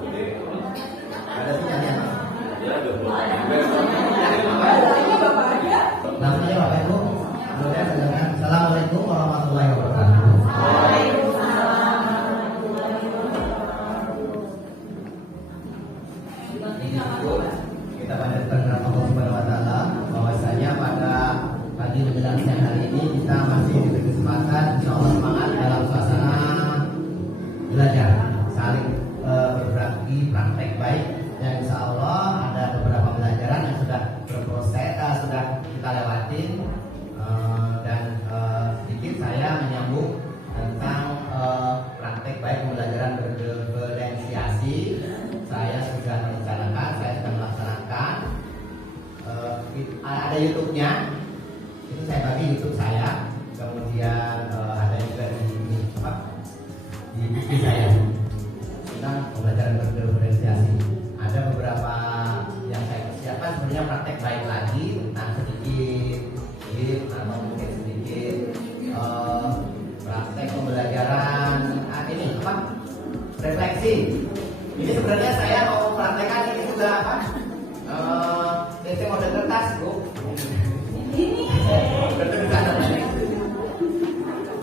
Ada sinyalnya? Namanya Bapak Ibu. Kemudian dengan Assalamualaikum warahmatullahi wabarakatuh. Kita panjatkan Allah Subhanahu wa taala bahwasanya pada pagi menjelang siang hari ini kita masih diberi kesempatan insyaallah semangat dalam suasana belajar, saling berbagi praktek baik, dan insyaallah ada beberapa pelajaran yang sudah berproses, sudah kita lewatin, dan sedikit saya menyambung tentang praktek baik pembelajaran berdiferensiasi. Saya sudah merencanakan, saya sudah melaksanakan. Ada YouTube-nya, itu saya bagi YouTube saya. Kemudian ada juga di buku saya tentang pembelajaran berdiferensiasi. Ada beberapa yang saya persiapkan, sebenarnya praktek baik lagi tentang sedikit atau mungkin sedikit praktek pembelajaran ini refleksi. Ini sebenarnya saya mau praktekkan ini juga DC model kertas, Bu.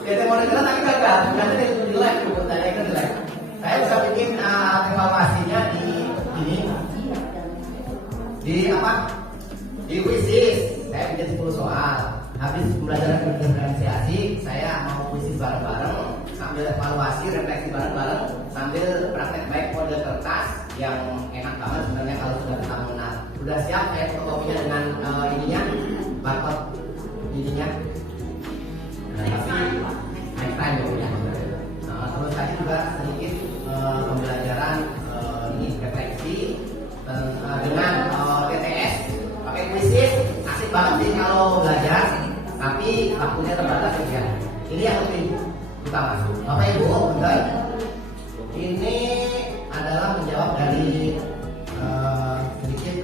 DC model kertas tapi gagal, nanti jelek, Bu. Tanya kan jelek. Saya bisa bikin evaluasinya di quizzes. Saya bikin 10 soal. Habis pembelajaran berdiferensiasi, saya mau quizzes bareng-bareng, sambil evaluasi, refleksi bareng-bareng, sambil praktek baik model kertas yang enak banget sebenarnya kalau sudah kita mengenal. Sudah siap saya fotokopinya dengan ininya, barcode ininya. Nah, tapi next time ya. Terus tadi juga sedikit pembelajaran ini refleksi dengan TTS pakai quizzes. Asik banget sih kalau belajar, tapi waktunya terbatas ya. Ini yang lebih utama. Bapak Ibu, benar? Ini adalah menjawab dari sedikit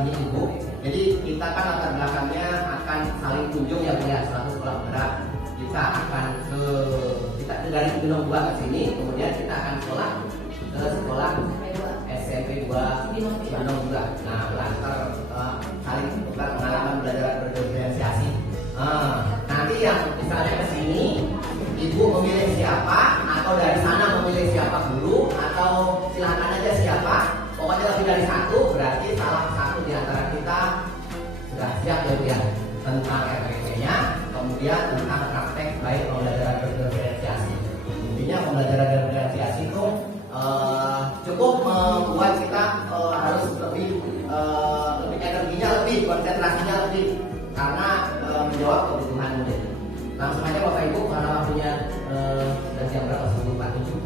ini Ibu. Jadi kita kan latar belakangnya akan saling kunjung ya Bu ya, suatu sekolah bergerak. Kita akan kita dari Gunung 2 ke sini, kemudian kita akan ke sekolah SMP 2 Gunung 2. Nah, latar saling tukar pengalaman belajar berdiferensiasi. Nanti yang misalnya ke sini Ibu memilih siapa, atau dari sana memilih siapa dulu, atau silakan aja siapa. Pokoknya lebih dari satu, berarti salah satu di antara kita sudah siap ya Bu ya, tentang RPP-nya, kemudian tentang praktek baik pembelajaran berdiferensiasi. Intinya pembelajaran berdiferensiasi itu cukup membuat kita harus lebih energinya lebih, konsentrasinya lebih, karena menjawab kebutuhan murid. Langsung aja Bapak Ibu, karena waktunya sudah jam berapa? 10.47.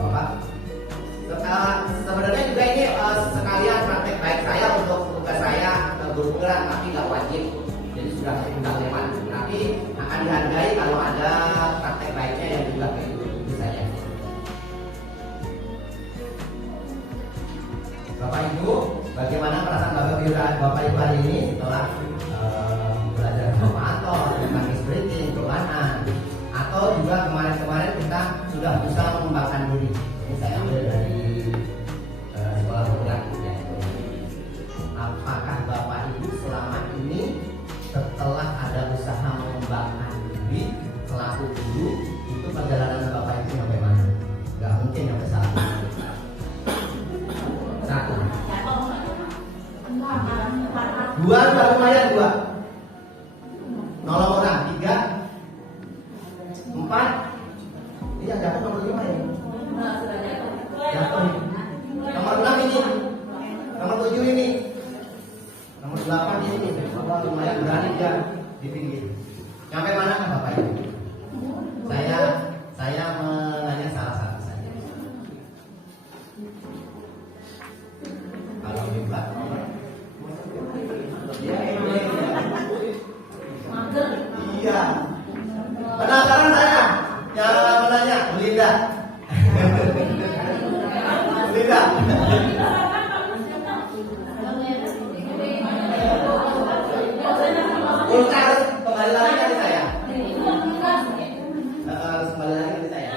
Bapak, sebenarnya juga ini sekalian praktek baik saya untuk tugas saya guru penggerak, tapi nggak wajib. Jadi sudah tinggal lewat. Tapi akan dihargai kalau ada praktek baiknya yang juga ke ibu saya. Bapak Ibu, bagaimana perasaan Bapak Ibu hari ini setelah belajar memantau tentang breathing, berwarna, atau juga kemarin-kemarin kita sudah bisa mengembangkan diri. Ini saya ambil dari sekolah bergerak. Apakah Bapak Ibu selama ini setelah ada usaha mengembangkan diri selaku guru, itu perjalanan Bapak Ibu sampai mana? Gak mungkin yang besar. Satu. Dua sudah lumayan, dua. Nolong orang, 3, 4. Ini yang dapat nomor 5 ya? Jatuh. Nomor 6 ini. Nomor 7 ini. Nomor 8 ini. Lumayan berani dia di pinggir. Sampai mana kan Bapak Ibu? Saya menanya salah satu saja. Kalau juga iya. Penasaran saya. Jangan menanya, Belinda. Belinda. Kita harus kembali lagi ke saya. Harus kembali lagi ke saya.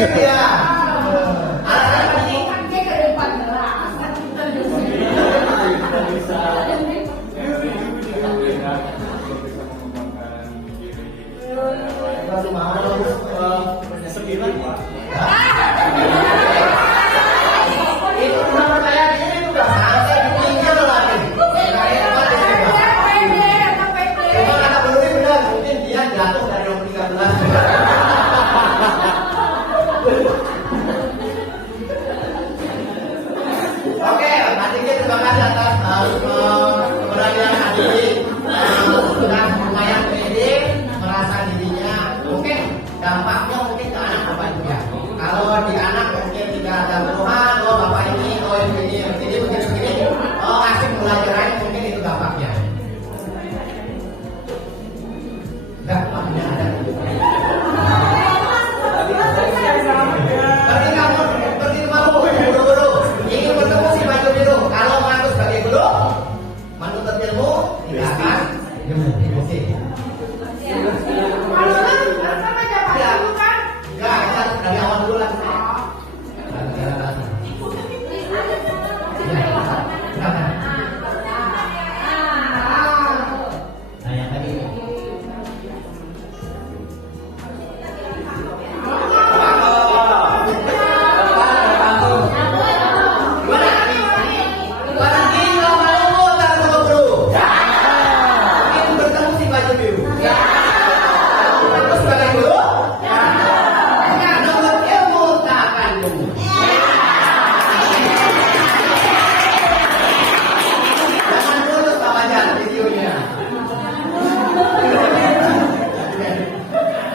gitu ya. Alasan ini itu cuma percaya diri itu udah sampai ditinggal lagi. Cuma kata belum benar, mungkin dia jatuh dari nomor 13. Oke, hadirin terima kasih atas keberhadiran hadirin. Sudah lumayan pede, merasa dirinya mungkin dampaknya mungkin ke anak bapak juga. Kalau di anak mungkin tidak ada Tuhan, oh bapak ini, oh ini, begini, oh asik belajaran mungkin itu dampaknya. Enggak, maksudnya ada. Berarti kamu guru-guru ingin bertemu si baju biru. Kalau mantu sebagai guru, mantu tertilmu tidak akan ilmu. Oke. Enggak, kita dari awal dulu lah. Nah, yang tadi.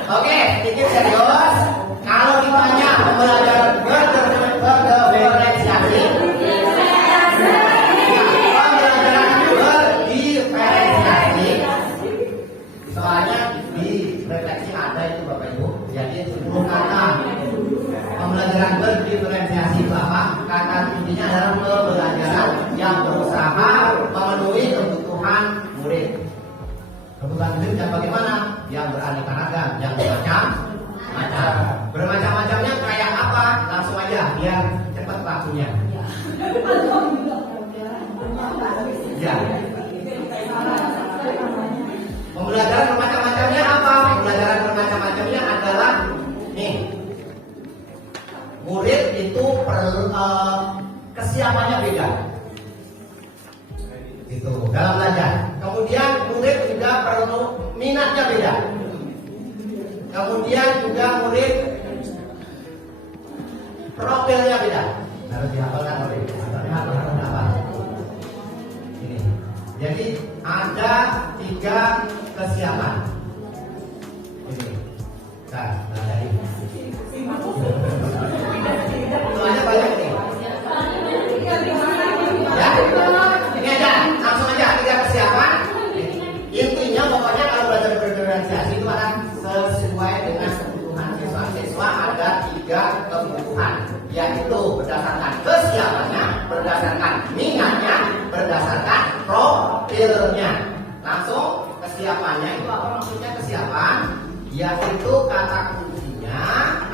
Oke, sedikit serius. Kalau ditanya pembelajaran berdiferensiasi, pembelajaran berdiferensiasi, soalnya di refleksi ada itu Bapak Ibu. Jadi 10 kata pembelajaran berdiferensiasi itu apa? Kata kuncinya adalah pembelajaran yang berusaha memenuhi kebutuhan murid. Kebutuhan murid yang bagaimana? Yang beraneka ragam, yang bermacam-macam. Bermacam-macamnya kayak apa? Langsung aja biar cepat waktunya. Ya. Pembelajaran bermacam-macamnya apa? Pembelajaran bermacam-macamnya adalah nih. Murid itu perlu kesiapannya beda. Itu dalam belajar. Kemudian murid juga perlu minatnya beda. Kemudian juga murid profilnya beda. Harus dihafalkan murid. Harus apa? Ini. Jadi ada 3 kesiapan. Ini. Nah, dari. Soalnya banyak nih. Ya. Ini aja, langsung aja 3 kesiapan. Intinya pokoknya kalau belajar berdiferensiasi itu akan sesuai dengan kebutuhan siswa. Ada 3 kebutuhan, yaitu berdasarkan kesiapannya, berdasarkan minatnya, berdasarkan profilnya. Langsung kesiapannya itu apa maksudnya kesiapan? Yaitu kata kuncinya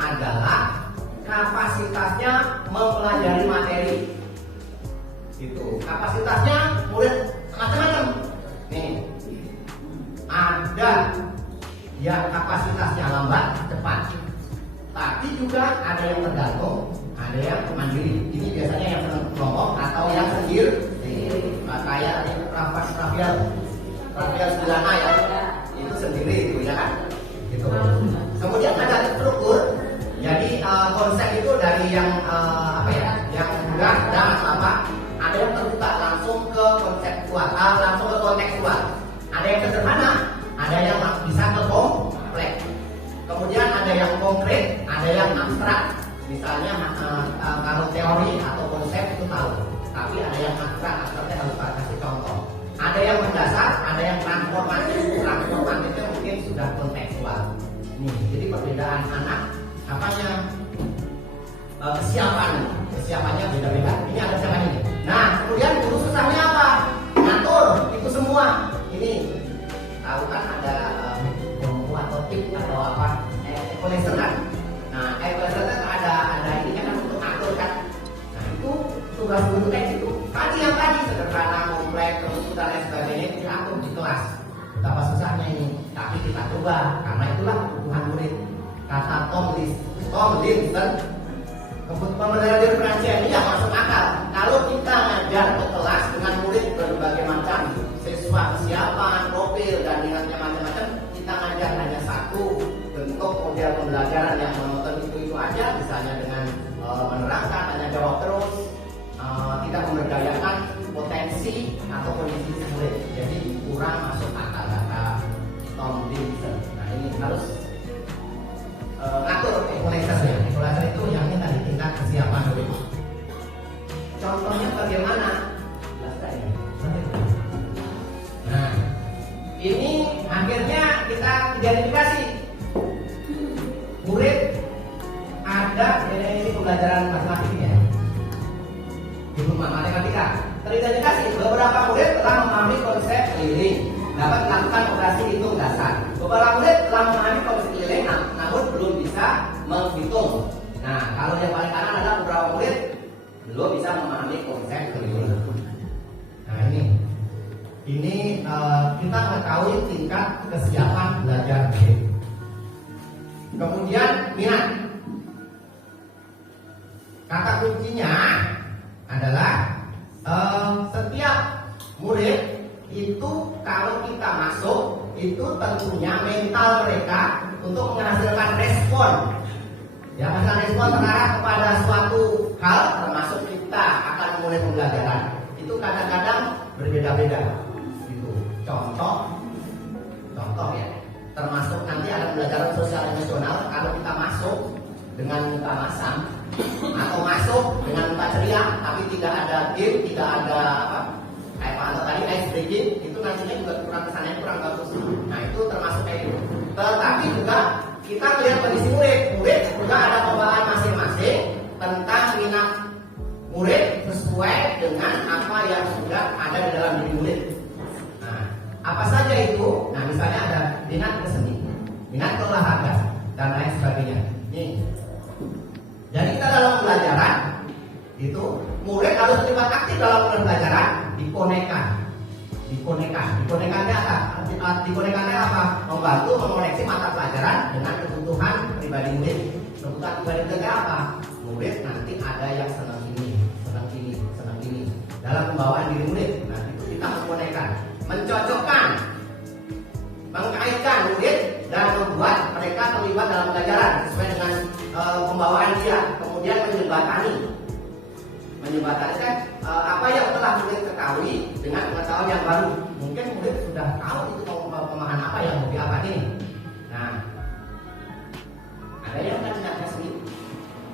adalah kapasitasnya mempelajari materi. Itu kapasitasnya murid macam-macam. Nih. Ada yang kapasitasnya lambat, cepat. Tapi juga ada yang tergantung, ada yang mandiri. Ini biasanya yang kelompok atau yang sendiri. Kayak Rafael 9A ya. Itu sendiri itu ya kan? Gitu. Kemudian ada struktur. Jadi konsep itu dari yang yang mudah dan apa? Ada yang terbuka langsung ke konseptual, langsung ke kontekstual. Ada yang sederhana, ada yang bisa ke kompleks. Kemudian ada yang konkret, ada yang abstrak. Misalnya kalau teori atau konsep itu tahu, tapi ada yang abstrak, abstraknya harus kasih contoh. Ada yang mendasar, ada yang transformatif. Transformatifnya mungkin sudah kontekstual. Nih, jadi perbedaan anak, apanya? Kesiapannya beda-beda. Ini ada siapa ini? Nah, kemudian guru susahnya apa? Ngatur itu semua. Ini tahu kan ada ilmu atau tip atau apa? Equalizer kan? Nah, equalizer kan tugas guru kayak gitu. Tadi yang tadi sederhana, kompleks, terus dan lain sebagainya itu diatur di kelas. Betapa susahnya ini, tapi kita coba karena itulah kebutuhan murid. Kata Tom Linson, pembelajaran diferensial ini yang masuk akal. Kalau kita ngajar ke kelas dengan murid berbagai macam siswa, kesiapan, profil dan minatnya macam-macam, kita ngajar hanya satu bentuk model pembelajaran yang monoton itu aja, misalnya dengan menerangkan, tanya jawab terus, tidak memberdayakan potensi atau kondisi murid, jadi kurang masuk akal kata Tom Linson. Nah ini harus ngatur equalizer-nya. Equalizer itu yang ini tadi tingkat kesiapan murid. Contohnya bagaimana? Nah, ini akhirnya kita identifikasi murid ada ini pembelajaran matematika ya. Di rumah matematika teridentifikasi beberapa murid telah memahami konsep keliling, dapat melakukan operasi hitung dasar. Beberapa murid telah memahami konsep keliling, namun belum bisa menghitung. Nah, kalau yang paling kanan adalah beberapa murid belum bisa memahami konsep keliling. Nah ini kita mengetahui tingkat kesiapan belajar murid. Kemudian minat. Kata kuncinya adalah setiap murid itu kalau kita masuk itu tentunya mental mereka untuk menghasilkan respon. Ya, menghasilkan respon terarah kepada suatu hal, termasuk kita akan mulai pembelajaran. Itu kadang-kadang berbeda-beda. Gitu. Contoh ya. Termasuk nanti ada pembelajaran sosial emosional. Kalau kita masuk dengan muka masam atau masuk dengan muka ceria, tapi tidak ada game, tidak ada atau tadi ice breaking, itu nantinya juga kurang kesannya kurang bagus. Nah itu termasuk kayak gitu. Tetapi juga kita melihat kondisi murid juga ada pembawaan masing-masing tentang minat murid sesuai dengan apa yang sudah ada di dalam diri murid. Nah, apa saja itu? Nah, misalnya ada minat ke seni, minat ke olahraga dan lain sebagainya. Nih. Jadi kita dalam pembelajaran itu murid harus terlibat aktif dalam pembelajaran, dikonekannya apa? Membantu mengoneksi mata pelajaran dengan kebutuhan pribadi murid. Kebutuhan pribadi murid apa? Murid nanti ada yang senang ini dalam pembawaan diri murid. Nah itu kita mengkonekkan, mencocokkan, mengkaitkan murid dan membuat mereka terlibat dalam pelajaran sesuai dengan pembawaan dia. Kemudian menjembatani apa yang telah murid ketahui dengan pengetahuan yang baru. Mungkin murid sudah tahu itu pemahaman apa yang mau diapain. Nah, ada yang kan tidak seni.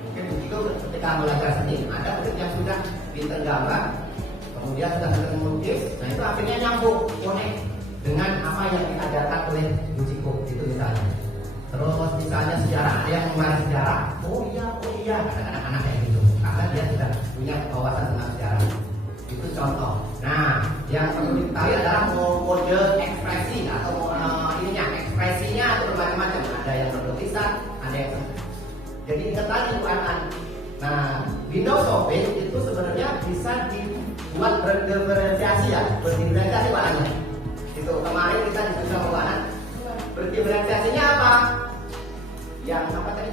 Mungkin begitu ketika belajar seni, ada murid yang sudah pintar gambar, kemudian sudah pintar melukis. Nah itu akhirnya nyambung, connect dengan apa yang diajarkan oleh Bu Ciko itu misalnya. Terus misalnya sejarah, ada yang mengenai sejarah, oh iya, ada anak-anak kayak gitu, karena dia sudah punya wawasan tentang sejarah. Itu contoh. Nah, yang perlu diketahui adalah mode ekspresi atau ekspresinya itu bermacam-macam. Ada yang bertulisan, ada yang jadi ingat lagi buatan. Nah, Windows shopping itu sebenarnya bisa dibuat berdiferensiasi ya, berdiferensiasi bahannya. Itu kemarin kita diskusi sama bahan. Berdiferensiasinya apa? Yang apa tadi?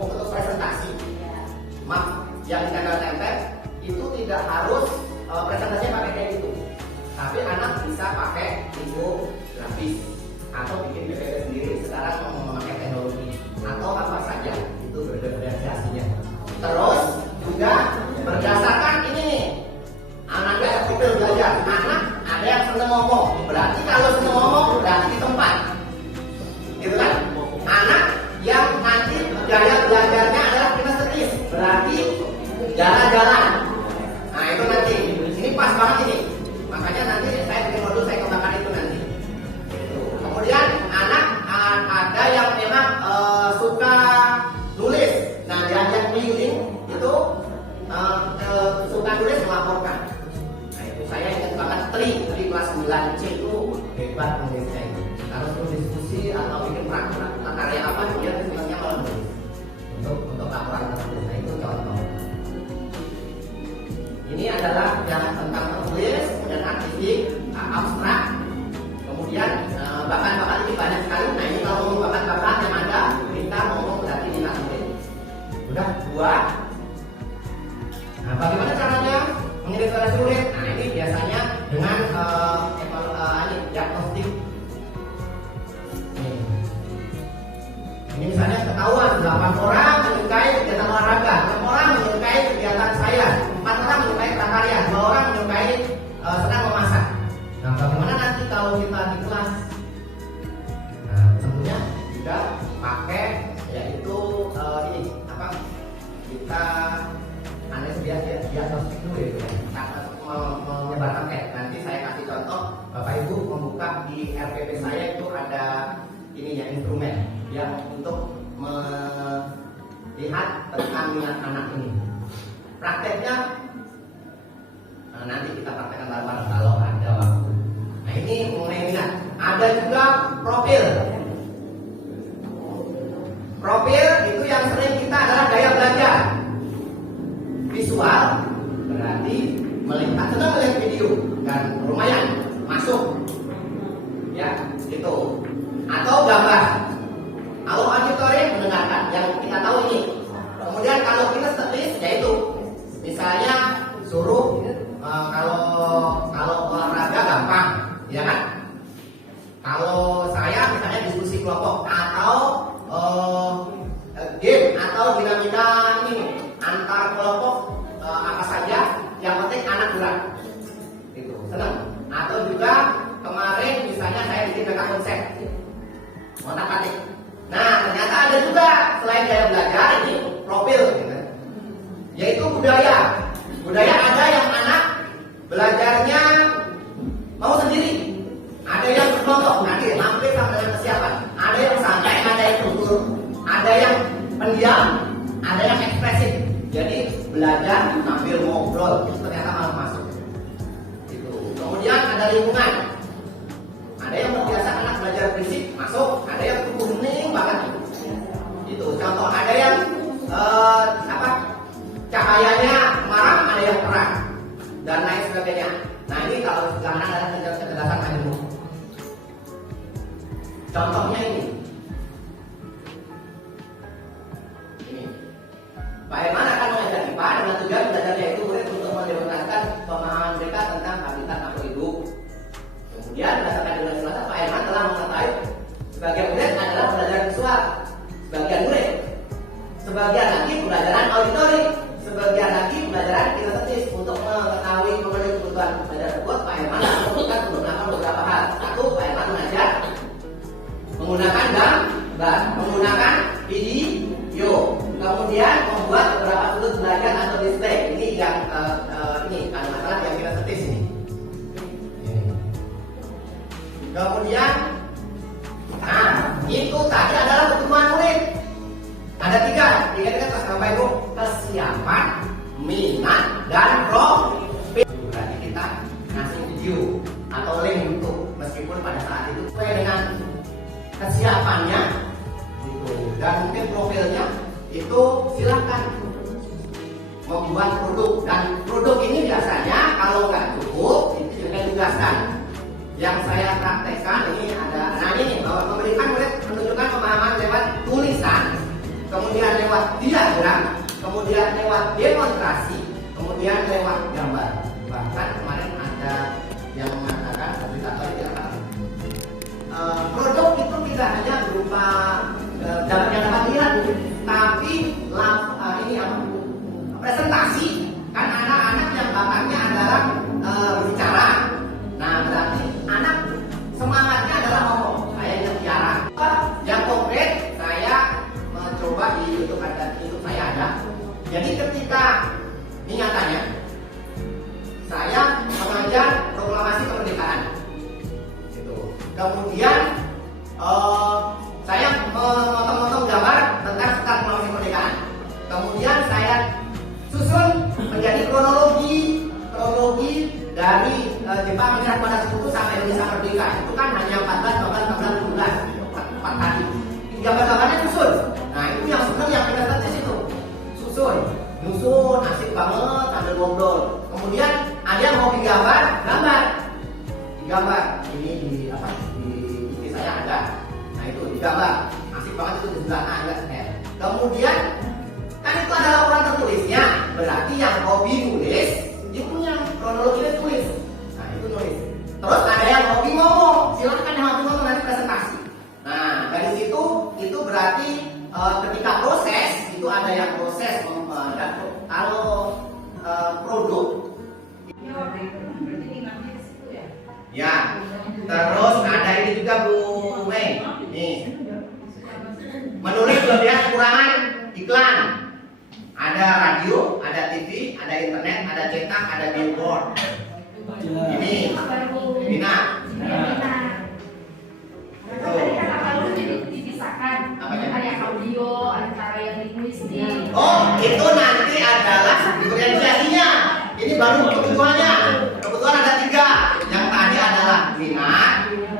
Untuk presentasi. Yang ditempel-tempel itu tidak harus presentasinya pakai kayak gitu. Tapi anak bisa pakai infografis atau bikin PPT sendiri sekarang memakai teknologi atau apa saja itu berdiferensiasinya. Terus juga berdasarkan ini nih, anaknya ada profil belajar. Anak ada yang senang ngomong, berarti kalau senang ngomong berarti di tempat, gitu kan? Anak yang nanti gaya belajarnya adalah kinesis, berarti jalan-jalan. Nah itu nanti, ini pas banget ini. Makanya nanti saya bikin modul, saya kembangkan itu nanti. Kemudian anak ada yang memang suka nulis. Nah diajak keliling itu suka nulis melaporkan. Nah itu saya ingat banget Tri kelas 9C itu hebat nulisnya itu. Harus diskusi atau bikin karya apa dia sebenarnya malah nulis. Untuk misalnya ketahuan 8 orang menyukai kegiatan olahraga, 6 orang menyukai kegiatan saya, 4 orang menyukai prakarya, 2 orang menyukai senang memasak. Nah, bagaimana nanti kalau kita di kelas? Nah, tentunya juga pakai yaitu ini apa? Kita di atas itu ya, menyebarkan teks. Nanti saya kasih contoh, Bapak Ibu membuka di RPP saya itu ada ini ya, instrumen yang untuk melihat tentang minat anak ini. Prakteknya nanti kita praktekkan bareng-bareng kalau ada waktu. Nah, ini mengenai minat. Ada juga profil. Profil itu yang sering kita adalah gaya belajar. Visual berarti melihat, senang melihat video dan lumayan masuk ya itu, atau gambar. Kalau auditory mendengarkan yang kita tahu ini. Kemudian kalau kita tulis yaitu misalnya suruh kalau olahraga gampang ya kan. Kalau saya misalnya diskusi kelompok atau game atau dinamika ini antar kelompok apa saja yang penting anak gerak itu senang. Atau juga kemarin misalnya saya bikin peta konsep otak atik. Nah, ternyata ada juga selain gaya belajar ini profil gitu, yaitu budaya ada yang anak belajarnya mau sendiri, ada yang berkelompok, nanti hampir sama dengan kesiapan, ada yang santai, ada yang tutur, ada yang pendiam, ada yang ekspresif. Jadi belajar sambil ngobrol itu ternyata malah masuk. Itu. Kemudian ada lingkungan. Ada yang terbiasa anak belajar berisik masuk, ada yang kuning banget. Itu contoh. Ada yang cahayanya maram, ada yang terang dan lain sebagainya. Nah, ini kalau sekarang ada kecerdasan majemuk. Contohnya ini. Pak Herman akan mengajar IPA dengan tujuan belajarnya itu murid untuk mendewasakan pemahaman mereka tentang habitat makhluk hidup. Kemudian berdasarkan dengan selasa, Pak Herman telah mengetahui sebagian murid adalah belajar visual, sebagian murid, sebagian lagi pembelajaran auditori, sebagian lagi pembelajaran kinestetis. Untuk mengetahui memenuhi kebutuhan belajar tersebut, Pak Herman menyebutkan beberapa hal. Satu, Pak Herman mengajar menggunakan gambar, menggunakan video, kemudian membuat beberapa sudut belajar atau display. Ini yang ini ada masalah yang kita setis ini. Kemudian, itu tadi adalah kebutuhan murid. Ada tiga kelas Bapak Ibu: kesiapan, minat, dan profil. Berarti kita ngasih video atau link YouTube meskipun pada saat itu sesuai dengan kesiapannya gitu. Dan mungkin profilnya itu silahkan membuat produk, dan produk ini biasanya kalau nggak cukup itu juga ditugaskan. Yang saya praktekkan ini ada, nah ini bahwa memberikan murid menunjukkan pemahaman lewat tulisan, kemudian lewat diagram, kemudian lewat demonstrasi, kemudian lewat gambar. Bahkan kemarin ada yang mengatakan publikator tidak tahu. Produk itu tidak hanya berupa yang dapat dilihat, tapi ini apa? Presentasi. Kan anak-anak yang bakatnya adalah berbicara. Nah, berarti anak semangatnya adalah ngomong. Saya yang bicara. Yang konkret saya mencoba di YouTube saya ada. Jadi ketika ingatannya saya mengajar proklamasi kemerdekaan. Gitu. Kemudian saya memotong-motong gambar tentang start proklamasi kemerdekaan. Kemudian saya susun menjadi kronologi dari Jepang menyerah pada sekutu sampai Indonesia merdeka. Itu kan hanya 14, 4 hari. Gambar-gambarnya susun. Nah, itu yang senang yang kita statis itu. Nyusun, asik banget sambil ngobrol. Kemudian ada yang mau digambar. Ini di saya ada. Nah, itu digambar. Asik banget itu di sebelah kanan. Kemudian kan itu adalah orang tertulisnya. Berarti yang hobi nulis, dia punya kronologinya tulis. Nah, itu nulis. Terus ada yang hobi ngomong, silahkan yang hobi ngomong nanti presentasi. Nah, dari situ itu berarti ada yang proses, dan kalau produk. Ya, terus ada ini juga Bu Mei. Nih, menulis kelebihan kekurangan iklan. Ada radio, ada TV, ada internet, ada cetak, ada billboard. Ini, Bina. Ada audio, ada cara yang linguistik. Oh, itu nanti adalah diferensiasinya. Ini baru kebutuhannya. Kebutuhan ada 3. Yang tadi adalah minat,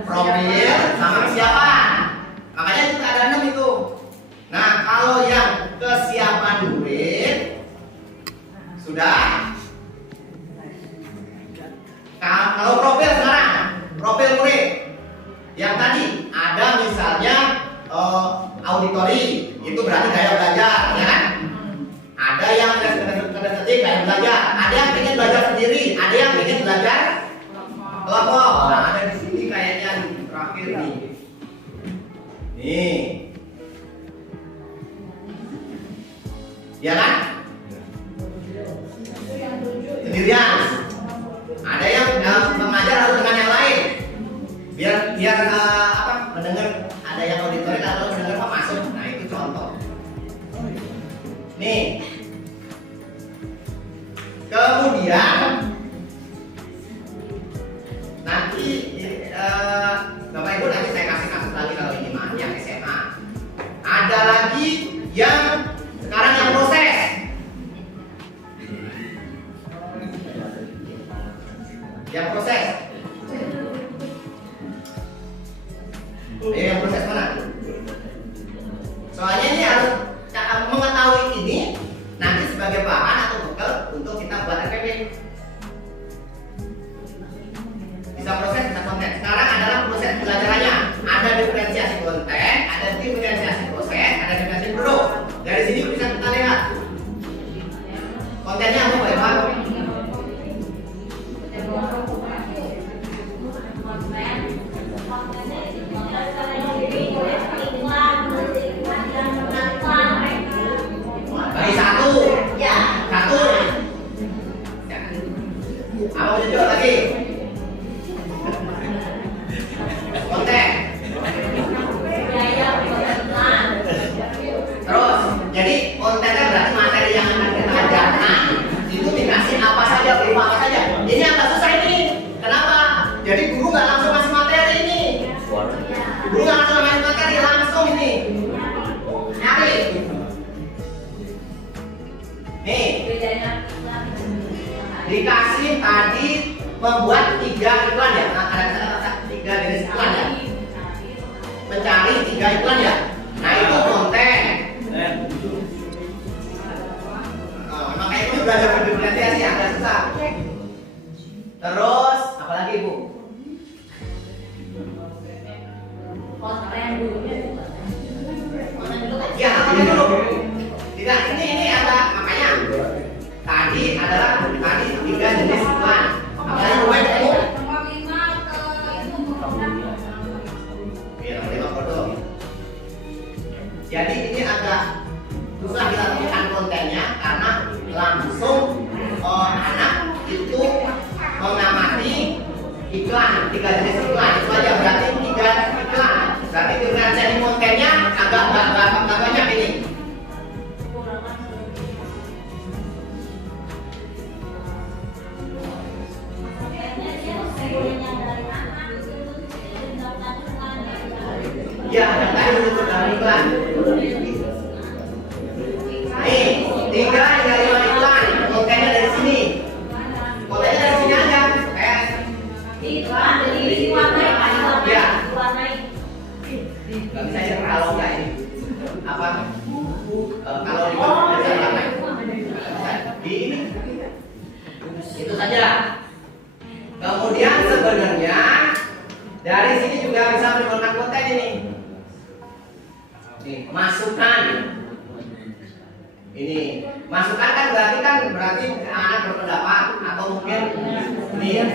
profil, sama kesiapan. Makanya itu ada 6 itu. Nah, kalau yang kesiapan murid sudah. Kalau profil sekarang, profil murid. Yang tadi ada misalnya auditori, itu berarti gaya belajar, ya kan? Ada yang ketik gaya belajar, ada yang ingin belajar sendiri, ada yang ingin belajar kelompok. Nah, ada di sini kayaknya terakhir nih. Nih, ya kan? Sendirian. Ada yang mengajar harus dengan yang lain. Biar mendengar. Ada yang auditori atau mendengar masuk. Nah, itu contoh. Nih. Kemudian nanti Bapak Ibu nanti saya kasih kasus lagi kalau ini mah yang SMA. Ada lagi yang sekarang yang proses. Yang proses. Yang proses mana? Soalnya ini harus mengetahui ini nanti sebagai bahan atau bekal untuk kita buat RPP. Bisa proses, bisa konten. Sekarang adalah proses pembelajarannya. Ada diferensiasi konten, ada diferensiasi proses, ada diferensiasi produk. Dari sini bisa kita lihat kontennya apa Pak Iwan? Bagi satu, ya satu. Apa jujur lagi? Konten. Terus, jadi kontennya berarti materi yang akan kita ajarkan itu dikasih apa saja, berupa apa saja. Ini agak susah ini. Kenapa? Jadi guru nggak langsung kasih materi ini. Guru nggak langsung kasih materi, langsung ini. Nyari. Nih. Dikasih tadi membuat 3 iklan ya. Nah, ada 3 jenis iklan ya. Mencari 3 iklan ya. Nah, itu konten. Makanya itu belajar berdiferensiasi agak susah. Terus apa lagi Bu? Konten dulu. Ya, konten dulu. Tidak, ini ada makanya tadi adalah 3 jenis iklan. Apalagi mulai ketemu. Iya, 5 produk. Jadi ini agak susah kita temukan kontennya karena langsung anak itu mengamati iklan, 3 jenis iklan. Itu aja berarti 3 iklan. Berarti diferensiasi kontennya agak banyak ini. Ya, yang tadi disebut dalam iklan. Nih, 3 hingga 5 iklan. Kontennya dari sini. Kontennya dari sini aja. Iklan dari warnai, ya. warnai. Gak bisa ya kalau nggak ini. Apa? Kalau di warnai. Di ini. Itu saja. Kemudian sebenarnya dari sini juga bisa menimbulkan konten ini. Nih, masukan. Ini masukan kan berarti anak berpendapat atau mungkin nih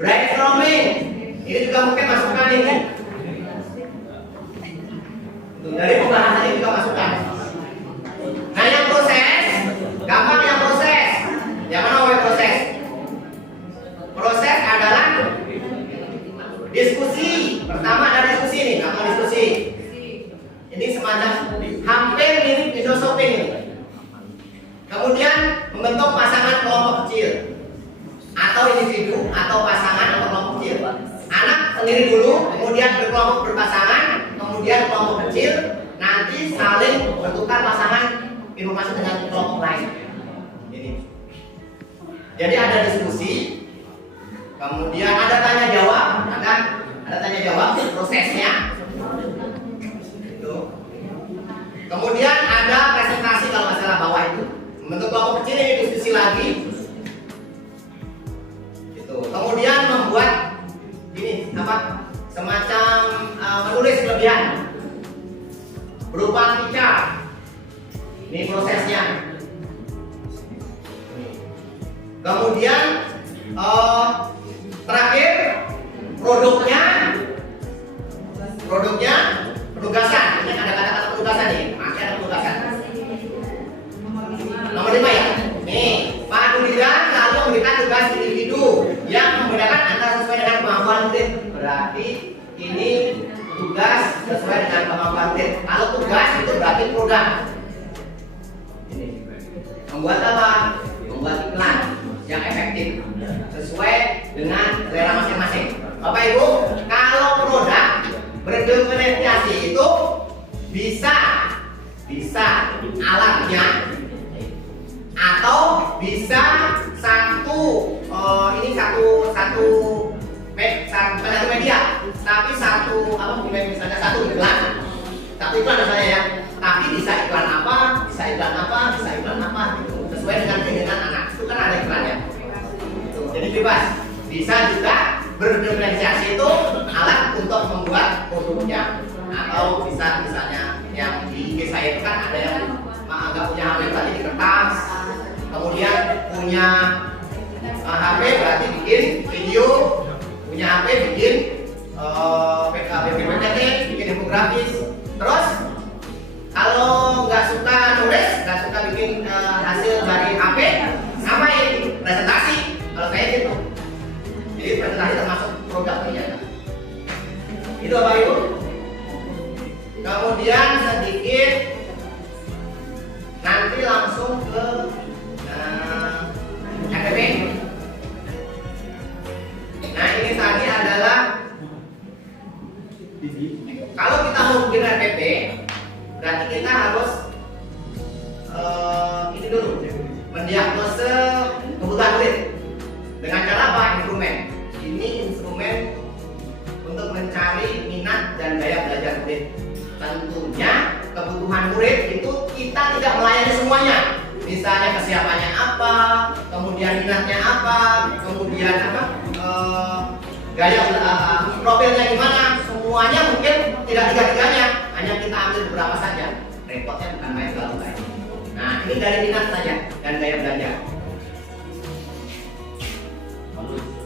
brainstorming. Ini juga mungkin masukan ini. Dari pembahasan ini juga masukan. Ini semacam hampir mirip window shopping ini. Kemudian membentuk pasangan kelompok kecil atau individu atau pasangan atau kelompok kecil. Anak sendiri dulu, kemudian berkelompok berpasangan, kemudian kelompok kecil, nanti saling bertukar pasangan informasi dengan kelompok lain. Ini. Jadi ada diskusi, kemudian ada tanya jawab, ada tanya jawab prosesnya. Itu. Kemudian ada presentasi kalau masalah bawah itu. Membentuk kelompok kecil ini diskusi lagi. Itu. Kemudian membuat ini apa? Semacam menulis kelebihan berupa picture. Ini prosesnya. Kemudian terakhir produknya penugasan. Ini ada kata-kata penugasan nih. Masih ada penugasan. Nomor 5 ya. Nih, Pak Dudiran lalu memberikan tugas individu yang membedakan antara sesuai dengan kemampuan murid. Berarti ini tugas sesuai dengan kemampuan murid. Kalau tugas itu berarti produk. Ini. Membuat apa? Membuat iklan yang efektif sesuai dengan selera masing-masing. Bapak Ibu, kalau produk berdiferensiasi itu bisa alatnya atau bisa satu media, tapi satu misalnya satu iklan misalnya ya, tapi bisa iklan apa gitu, sesuai dengan keinginan anak. Itu kan ada iklannya. Jadi bebas. Bisa juga berdiferensiasi itu alat untuk membuat produknya, atau bisa misalnya yang di IG saya itu kan ada yang nggak punya HP berarti di kertas, kemudian punya HP berarti bikin video, punya HP bikin PPT, bikin infografis. Terus kalau nggak suka nulis, nggak suka bikin hasil dari HP, ngapain? Presentasi. Kalau kayak gitu. Jadi presentasi termasuk produk ternyata. Itu Bapak Ibu. Kemudian sedikit nanti langsung ke RPP. Nah ini tadi adalah kalau kita mau bikin RPP, berarti kita harus ini dulu mendiagnose kebutuhan murid dengan cara apa? Instrumen. Ini instrumen untuk mencari minat dan gaya belajar murid. Tentunya kebutuhan murid itu kita tidak melayani semuanya. Misalnya kesiapannya apa, kemudian minatnya apa, kemudian apa, gaya profilnya gimana, semuanya mungkin tidak tiga-tiganya, hanya kita ambil beberapa saja. Repotnya bukan main kalau kayak. Nah ini dari minat saja dan gaya belajar.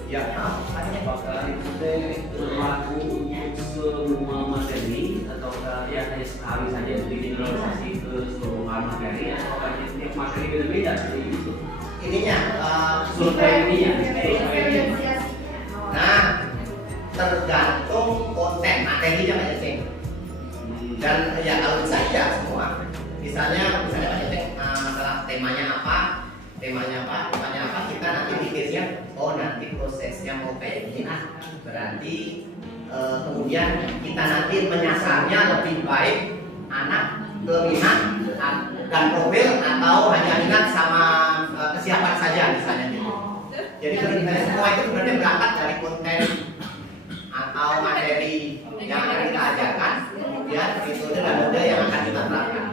Ya, apakah itu berlaku untuk semua materi atau ya hanya sekali saja untuk generalisasi ke seluruh materi, atau setiap materi berbeda seperti itu? Ininya Survei ininya. Nah, tergantung konten materinya Pak Jaceng. Dan ya kalau bisa ya semua. Misalnya Pak Jaceng masalah temanya apa, kita nanti pikirnya nanti prosesnya mau kayak gini, berarti kemudian kita nanti menyasarnya lebih baik anak ke minat dan profil atau hanya minat sama kesiapan saja misalnya gitu. Jadi dari semua itu sebenarnya berangkat dari konten atau materi yang akan kita ajarkan, kemudian metode dan model yang akan kita terapkan.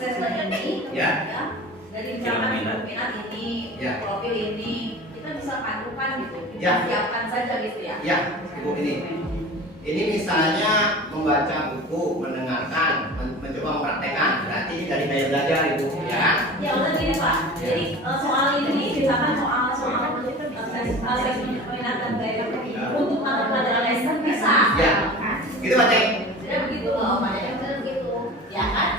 Ini Ya. dari misalkan minat ini, Ya. profil ini, kita bisa padukan gitu, kita Ya. siapkan saja gitu ya. Ya, Ibu ini misalnya membaca buku, mendengarkan, mencoba mempraktekkan, berarti ini dari gaya belajar Ibu ya. Ya udah gini Pak, jadi soal ini misalkan soal minat dan gaya untuk pelajaran lesson bisa. Ya. Gitu Pak Ceng. Tidak begitu loh, Pak Ceng, tidak begitu, ya kan?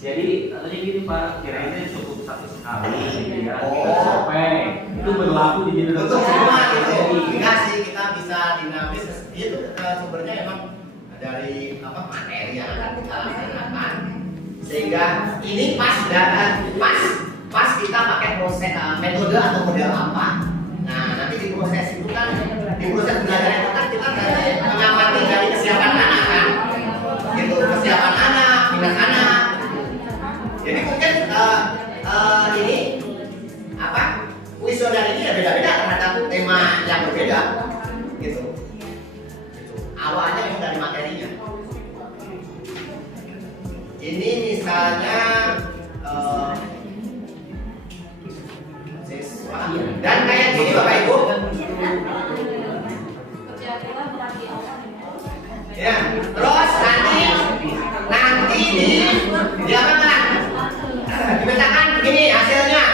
Jadi katanya gini Pak, kira-kira cukup satu sekali ya. Oh. Survei itu berlaku di Untuk semua gitu enggak sih, kita bisa dinamis. Itu sumbernya emang dari materi yang akan kita laksanakan. Sehingga ini pas kita pakai proses metode atau model apa. Nah, nanti di proses itu kan, di proses belajar itu kan kita mengamati dari kesiapan anak kan, gitu, kesiapan anak, minat anak. Jadi mungkin ini kuesioner ini ya beda-beda terhadap tema yang berbeda, gitu. Awalnya memang dari materinya. Ini misalnya siswa dan kayak gini Bapak Ibu. Ya, terus nanti di apa kan? Dipetakan begini hasilnya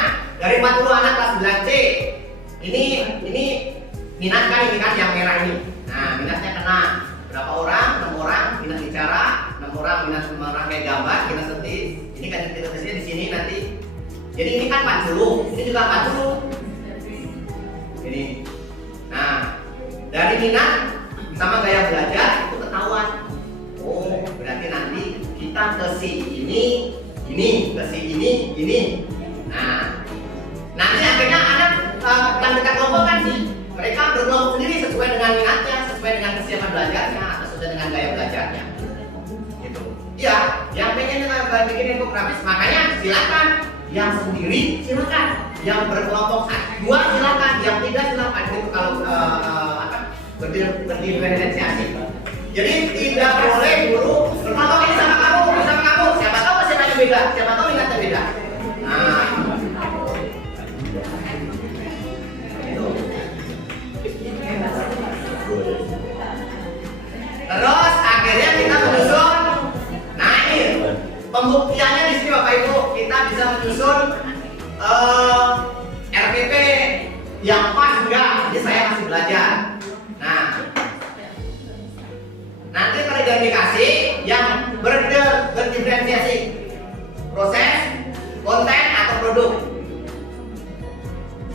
dari 40 anak kelas 9C. Ini minat kan ini kan yang merah ini. Nah, minatnya kena berapa orang? 6 orang minat bicara, 6 orang minat merangkai gambar, minat seperti ini kan kita di sini nanti. Jadi ini kan 40, ini juga 40. Ini. Nah, dari minat sama gaya belajar itu ketahuan. Oh, berarti nanti kita ke si ini, ke si ini. Nah, nanti akhirnya anak bukan dekat kelompok kan sih. Mereka berkelompok sendiri sesuai dengan minatnya, sesuai dengan kesiapan belajarnya, atau sesuai dengan gaya belajarnya. Gitu. Ya, yang pengen bikin infografis, makanya silakan. Yang sendiri silakan. Yang berkelompok 2 silakan, yang 3 silakan. Itu kalau berdiferensiasi. Jadi tidak boleh guru berkelompok ini sama kamu. Siapa tahu kesiapannya beda, siapa tahu minatnya beda. Nah, terus akhirnya kita menyusun. Nah ini pembuktiannya di sini Bapak Ibu, kita bisa menyusun RPP yang pas enggak. Ini saya masih belajar. Nah, nanti teridentifikasi yang berdiferensiasi proses, konten atau produk.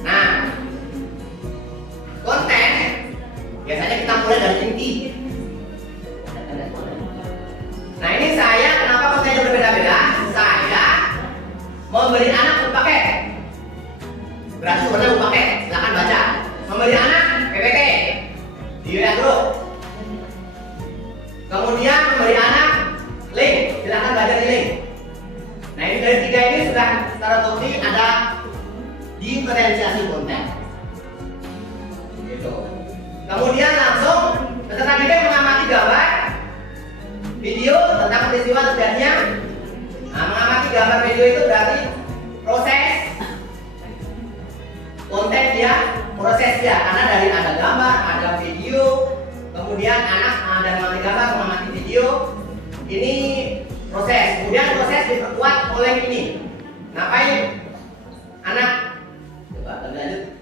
Nah, konten biasanya kita mulai dari inti. Nah ini saya kenapa kontennya berbeda-beda? Saya memberi anak buku paket. Berarti sebenarnya buku paket, silakan baca. Memberi anak PPT di WA Group. Kemudian memberi anak link, silakan baca di link. Nah ini dari 3 ini sudah terbukti ada diferensiasi konten. Gitu. Kemudian langsung peserta didik mengamati gambar, video tentang peristiwa terjadinya. Nah, mengamati gambar video itu berarti proses konten dia, proses dia, karena dari ada gambar, ada video, kemudian anak ada mengamati gambar, mengamati video, ini proses. Kemudian proses diperkuat oleh ini. Ngapain? Anak, coba lanjut.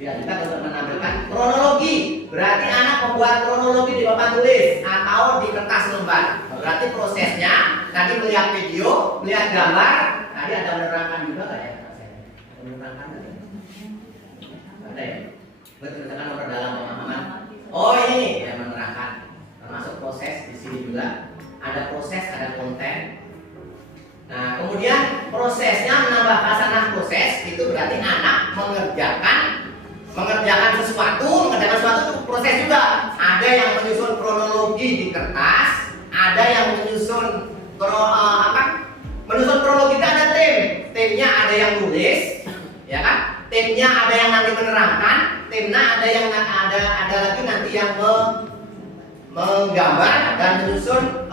Ya, kita untuk menampilkan kronologi. Berarti anak membuat kronologi di papan tulis atau di kertas lembar. Berarti prosesnya tadi melihat video, melihat gambar, tadi ada menerangkan juga nggak ya? Menerangkan nggak ya? Ada ya? Berdasarkan memperdalam pemahaman. Oh ini yang menerangkan. Termasuk proses di sini juga. Ada proses, ada konten. Nah, kemudian prosesnya menambah khasanah proses itu berarti anak mengerjakan sesuatu itu proses juga. Ada yang menyusun kronologi di kertas, ada yang menyusun menyusun kronologi itu ada timnya ada yang nulis, ya kan? Timnya ada yang nanti menerangkan, timnya ada yang ada lagi nanti yang menggambar dan menyusun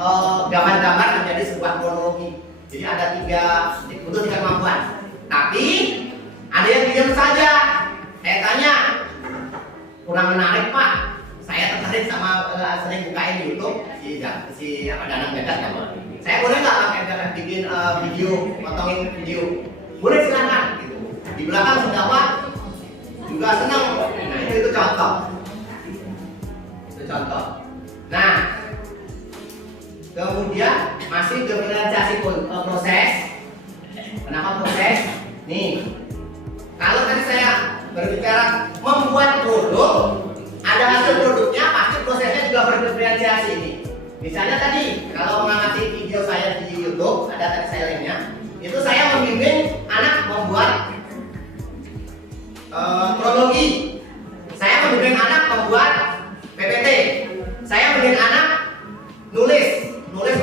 gambar-gambar menjadi sebuah kronologi. Jadi ada 3 kemampuan. Tapi ada yang diam saja. Saya tanya, kurang menarik Pak. Saya tertarik sama sering bukain YouTube si Danang Bedat ya Pak. Saya boleh nggak pakai bikin video, potongin video? Boleh silakan. Gitu. Di belakang sudah Pak juga senang. Nah itu contoh. Itu contoh. Nah, kemudian masih diferensiasi proses. Kenapa proses? Nih, kalau tadi saya berbicara membuat produk, ada hasil produknya, pasti prosesnya juga berdiferensiasi ini. Misalnya tadi, kalau mengamati video saya di YouTube, ada tadi saya linknya, itu saya membimbing anak membuat kronologi. Saya membimbing anak membuat PPT. Saya membimbing anak nulis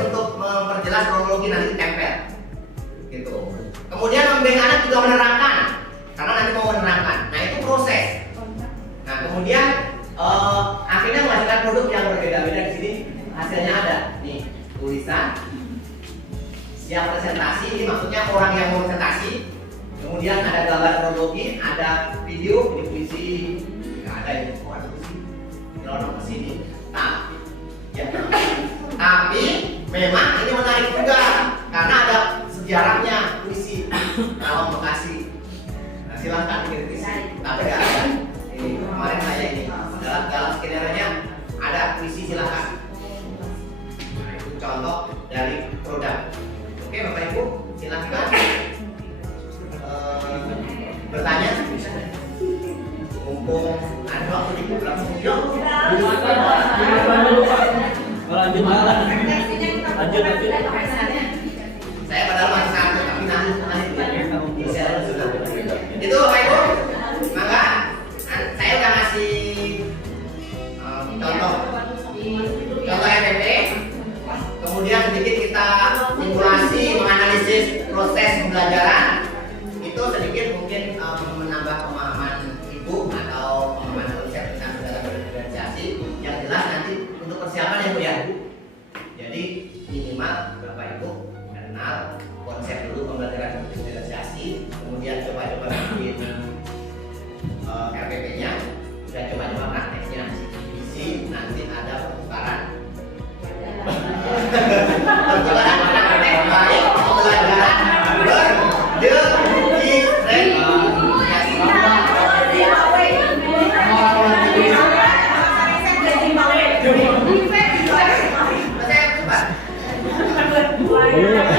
untuk memperjelas kronologi nanti tempel. Gitu. Kemudian membimbing anak juga menerangkan, karena nanti mau menerangkan. Nah itu proses. Nah kemudian akhirnya menghasilkan produk yang berbeda-beda. Di sini hasilnya ada nih, tulisan, siap presentasi. Ini maksudnya orang yang mau presentasi. Kemudian ada gambar kronologi, ada video, ini puisi, nggak ada ini puisi, nyelonong ke sini. Tapi memang ini menarik juga karena ada sejarahnya puisi Lawang Bekasi. Nah, silahkan dikritisi. Tapi nggak ada. Ini kemarin saya ini dalam skenario-nya ada puisi, silahkan. Nah, itu contoh dari produk. Oke Bapak Ibu, silahkan bertanya. Mumpung ada waktu di beberapa video. Lanjut. Saya padahal masih satu, tapi nanti share sudah. Itu Bapak Ibu, maka saya udah ngasih contoh RPP. Kemudian sedikit kita simulasi menganalisis proses pembelajaran. Itu sedikit mungkin menambah pemahaman Ibu atau pemahaman konsep tentang dalam berdiferensiasi. Yang jelas nanti untuk persiapan ya Bu ya. Jadi minimal Bapak Ibu kenal konsep dulu pembelajaran berdiferensiasi, kemudian coba-coba bikin RPP-nya, sudah coba-coba prakteknya isi, nanti ada pertukaran praktek baik pembelajaran berdiferensiasi.